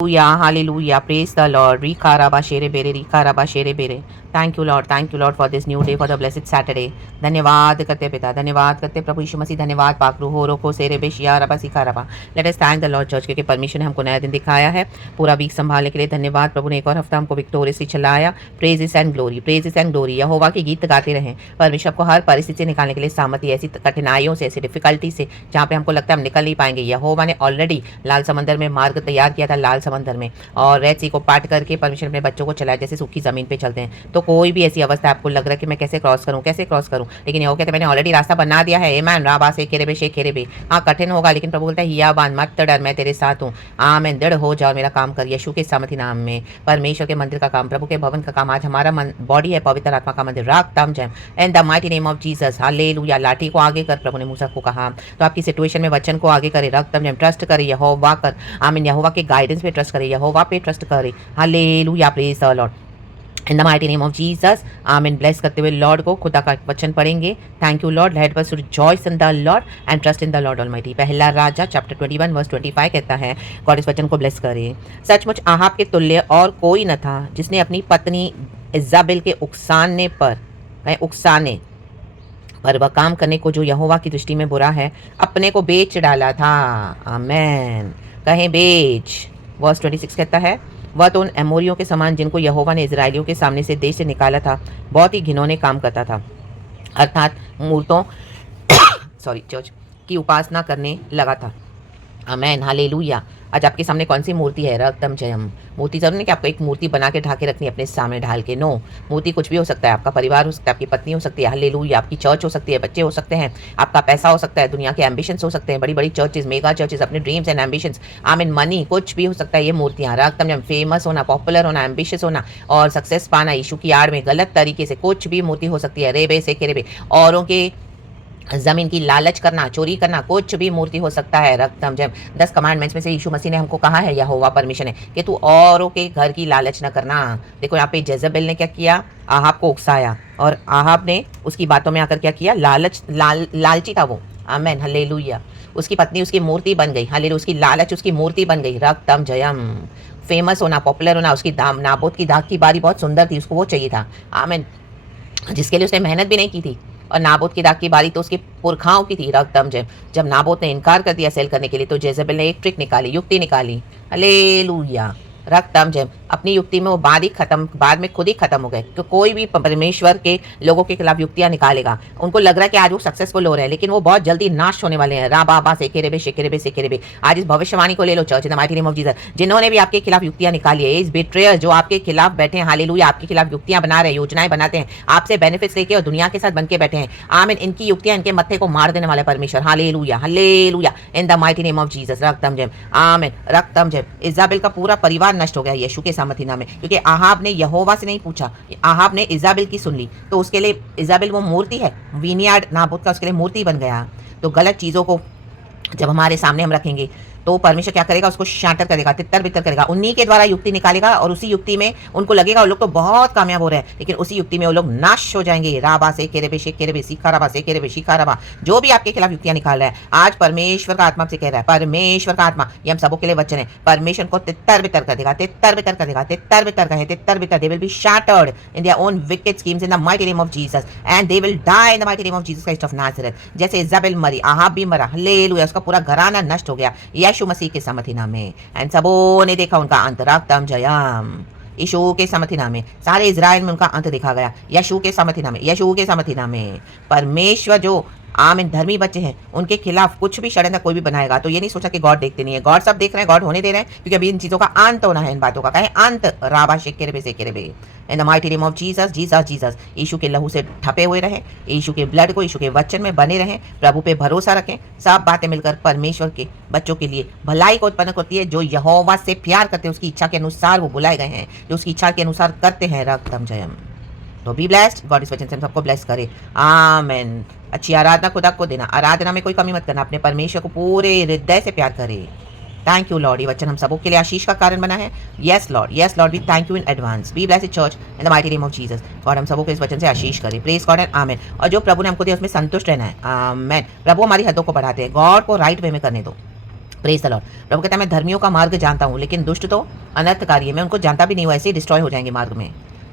Hallelujah. Praise the Lord. Rikaraba shere bere, rikaraba shere bere. Thank you Lord for this new day, for the blessed Saturday. धन्यवाद करते पिता, धन्यवाद करते प्रभु यीशु मसीह, धन्यवाद पाकरू हो रोको सेरे बेशिया रबा सिखा रबा। Let us thank the Lord church क्योंकि परमिशन ने हमको नया दिन दिखाया है, पूरा वीक संभालने के लिए धन्यवाद प्रभु ने एक और हफ्ता हमको विक्टोरियसली चलाया। प्रेजेस एंड ग्लोरी यहोवा के गीत गाते रहें। परमेश्वर को हर परिस्थिति से निकालने के लिए सामर्थ्य, ऐसी कठिनाइयों से, ऐसी डिफिकल्टी से जहाँ पे हमको लगता है हम निकल नहीं पाएंगे। यहोवा ने ऑलरेडी लाल समंदर में मार्ग तैयार किया था, लाल समंदर में, और रेड सी को पाट करके परमेश्वर अपने बच्चों को चलाया जैसे सूखी जमीन पे चलते हैं। तो कोई भी ऐसी अवस्था आपको लग रहा है कि मैं कैसे क्रॉस करूं, लेकिन यहोवा कहते मैंने ऑलरेडी रास्ता बना दिया है। आमीन। राबा से केरेबे शे केरेबे। हाँ कठिन होगा, लेकिन प्रभु बोलता है हिया बान मत डर, मैं तेरे साथ हूँ। आमीन। दृढ़ हो जाओ, मेरा काम कर। यीशु के सामर्थी नाम में परमेश्वर के मंदिर का काम, प्रभु के भवन का काम, आज हमारा बॉडी है पवित्र आत्मा का मंदिर। राख तम jam in the mighty name of Jesus. Hallelujah. लाठी को आगे कर, प्रभु ने मूसा को कहा, तो आपकी सिचुएशन में वचन को आगे करे। रख तम जैम, ट्रस्ट करे यहोवा कर। आमीन। यहोवा के गाइडेंस पे ट्रस्ट करे, यहोवा पे ट्रस्ट करे। Hallelujah. Praise the Lord in the mighty name of Jesus. आमीन। ब्लेस करते हुए लॉर्ड को खुदा का वचन पढ़ेंगे। Thank you Lord, let us rejoice in the Lord and trust in the Lord almighty. पहला राजा चैप्टर 21 वर्स 25 कहता है, गॉड इस वचन को ब्लेस करे। सचमुच आहाब के तुल्य और कोई न था जिसने अपनी पत्नी इजाबेल के उकसाने पर वह काम करने को जो यहोवा की दृष्टि में बुरा है अपने को बेच डाला था। आमेन। कहें बेच। वर्स 26 कहता है, वह तो उन एमोरियों के समान जिनको यहोवा ने इजराइलियों के सामने से देश से निकाला था बहुत ही घिनौने काम करता था, अर्थात मूर्तों चर्च की उपासना करने लगा था। आमेन। हालेलुया। आज आपके सामने कौन सी मूर्ति है? रक्तम जयम। मूर्ति जरूर नहीं कि आपको एक मूर्ति बना के ढाके रखनी अपने सामने ढाल के। नो, मूर्ति कुछ भी हो सकता है। आपका परिवार हो सकता है, आपकी पत्नी हो सकती है, हालेलुया, आपकी चर्च हो सकती है, बच्चे हो सकते हैं, आपका पैसा हो सकता है, दुनिया के एम्बिशंस हो सकते हैं, बड़ी बड़ी चर्चेज, मेगा चर्चेज, अपने ड्रीम्स एंड एम्बिशंस, आमीन, मनी, कुछ भी हो सकता है। ये मूर्तियाँ रक्तम जयम, फेमस होना, पॉपुलर होना, एम्बिशियस होना और सक्सेस पाना, यीशु की आड़ में गलत तरीके से कुछ भी मूर्ति हो सकती है। रेबे से केरेबे, औरों के जमीन की लालच करना, चोरी करना, कुछ भी मूर्ति हो सकता है। रक्तम जैम 10 कमांडमेंट्स में से यीशु मसीह ने हमको कहा है, यहोवा परमिशन है कि तू औरों के घर की लालच न करना। देखो यहाँ पे जेजबेल ने क्या किया, आहाब को उकसाया, और आहाब ने उसकी बातों में आकर क्या किया, लालची था वो। आमेन। हालेलुया। उसकी पत्नी उसकी मूर्ति बन गई। हालेलुया। उसकी लालच उसकी मूर्ति बन गई। रक्तम जयम। फेमस होना, पॉपुलर होना, उसकी नाबोत की दाग की बारी बहुत सुंदर थी, उसको वो चाहिए था। आमेन। जिसके लिए उसने मेहनत भी नहीं की थी, और नाबोत की दाग की बारी तो उसके पुरखाओं की थी। रक्तम जब नाबोत ने इनकार कर दिया सेल करने के लिए, तो जेजबेल ने एक ट्रिक निकाली, युक्ति निकाली। हालेलुया। रक्तम जब अपनी युक्ति में वो बाद में खुद ही खत्म हो गए। तो कोई भी परमेश्वर के लोगों के खिलाफ युक्तियां निकालेगा, उनको लग रहा है कि आज वो सक्सेसफुल हो रहे हैं, लेकिन वो बहुत जल्दी नाश होने वाले हैं। राबा सेकेरेबे शेकेरेबे सेकेरेबे। आज इस भविष्यवाणी को ले लो church in the mighty name of Jesus. जिन्होंने भी आपके खिलाफ युक्तियां निकाली है, इस बेट्रेयर जो आपके खिलाफ बैठे हैं, हालेलुया, आपके खिलाफ युक्तियां बना रहे हैं, योजनाएं बनाते हैं, आपसे बेनिफिट्स लेके और दुनिया के साथ बन के बैठे हैं। आमीन। इनकी युक्तियां इनके मत्थे को मार देने वाला परमेश्वर। Hallelujah, hallelujah, in the mighty name of Jesus. रक्तम जब, आमीन। रक्तम जब इजाबेल का पूरा परिवार नष्ट हो गया यीशु के सामर्थ्य नाम में, क्योंकि आहाब ने यहोवा से नहीं पूछा, आहाब ने इजाबेल की सुन ली, तो उसके लिए इजाबेल वो मूर्ति है, विनियार्ड नाबोत का उसके लिए मूर्ति बन गया। तो गलत चीज़ों को जब हमारे सामने हम रखेंगे तो परमेश्वर क्या करेगा, उसको शाटर करेगा, तितर बितर करेगा, उन्हीं के द्वारा युक्ति निकालेगा, और उसी युक्ति में उनको लगेगा वो लोग तो बहुत कामयाब हो रहे हैं, लेकिन उसी युक्ति में वो लोग नाश हो जाएंगे। राबा से केरेबे शेख केरेबे सीखा राबा से केरेबे शिखा राबा। जो भी आपके खिलाफ युक्तियां निकाल रहा है, आज परमेश्वर का आत्मा से कह रहा है, परमेश्वर का आत्मा, ये हम सबों के लिए वचन है, परमेश्वर को तितर बितर कर देगा, तितर बितर कर देगा, तितर बितर कहे, तितर बितर। They will be shattered in their own wicked schemes in the mighty name of Jesus, and they will die in the mighty name of Jesus Christ of Nazareth. जैसे इजाबेल मरी, आहाब भी मरा, हालेलुया, उसका पूरा घराना नष्ट हो गया यीशु मसीह के सामर्थ्य नाम में। एंड सबों ने देखा उनका अंत। रक्तम जयम। यीशु के सामर्थ्य नाम में सारे इजराइल में उनका अंत देखा गया, यीशु के सामर्थ्य नाम में, यीशु के सामर्थ्य नाम में। परमेश्वर जो आमीन धर्मी बच्चे हैं, उनके खिलाफ कुछ भी षड्यंत्र कोई भी बनाएगा, तो ये नहीं सोचा कि गॉड देखते नहीं है, गॉड सब देख रहे हैं, गॉड होने दे रहे हैं, क्योंकि अभी इन चीजों का अंत होना है, इन बातों का कहे अंत। राबा शेकेरेबे सेकेरेबे in the mighty name of Jesus. Jesus Jesus यीशु के लहू से ठपे हुए रहे, यीशु के ब्लड को, यीशु के वचन में बने रहें, प्रभु पे भरोसा रखें। सब बातें मिलकर परमेश्वर के बच्चों के लिए भलाई को उत्पन्न करती है। जो यहोवा से प्यार करते हैं, उसकी इच्छा के अनुसार वो बुलाए गए हैं, जो उसकी इच्छा के अनुसार करते हैं। रक्तम जयम। तो बी ब्लेस्ड, गॉड इस वचन से हम सबको ब्लेस करे। आमेन। अच्छी आराधना खुदा को देना, आराधना में कोई कमी मत करना, अपने परमेश्वर को पूरे हृदय से प्यार करे। थैंक यू लॉर्ड, ये वचन हम सबों के लिए आशीष का कारण बना है। Yes lord, we thank you in advance. Be blessed church in the mighty name of Jesus. God हम सबों को इस वचन से आशीष करे। Praise God and amen. और जो प्रभु ने हमको दिया उसमें संतुष्ट रहना है। आमेन। प्रभु हमारी हदों को बढ़ाते हैं, गॉड को राइट वे में करने दो। Praise the lord. प्रभु कहता है मैं धर्मियों का मार्ग जानता हूँ, लेकिन दुष्ट तो अनर्थकारी है, मैं उनको जानता भी नहीं हूँ, ऐसे ही डिस्ट्रॉय हो जाएंगे मार्ग में।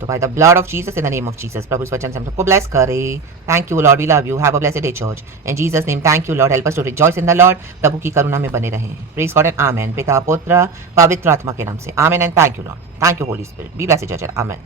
तो by the blood of Jesus, in the name of Jesus, प्रभु इस वचन से हम सबको ब्लेस करे। Thank you lord, we love you, have a blessed day church in Jesus name. Thank you lord, help us to rejoice in the lord. प्रभु की करुणा में बने रहें। Praise God and amen. पिता पुत्र पवित्र आत्मा के नाम से amen and thank you lord, thank you Holi spirit, B blessed church, amen.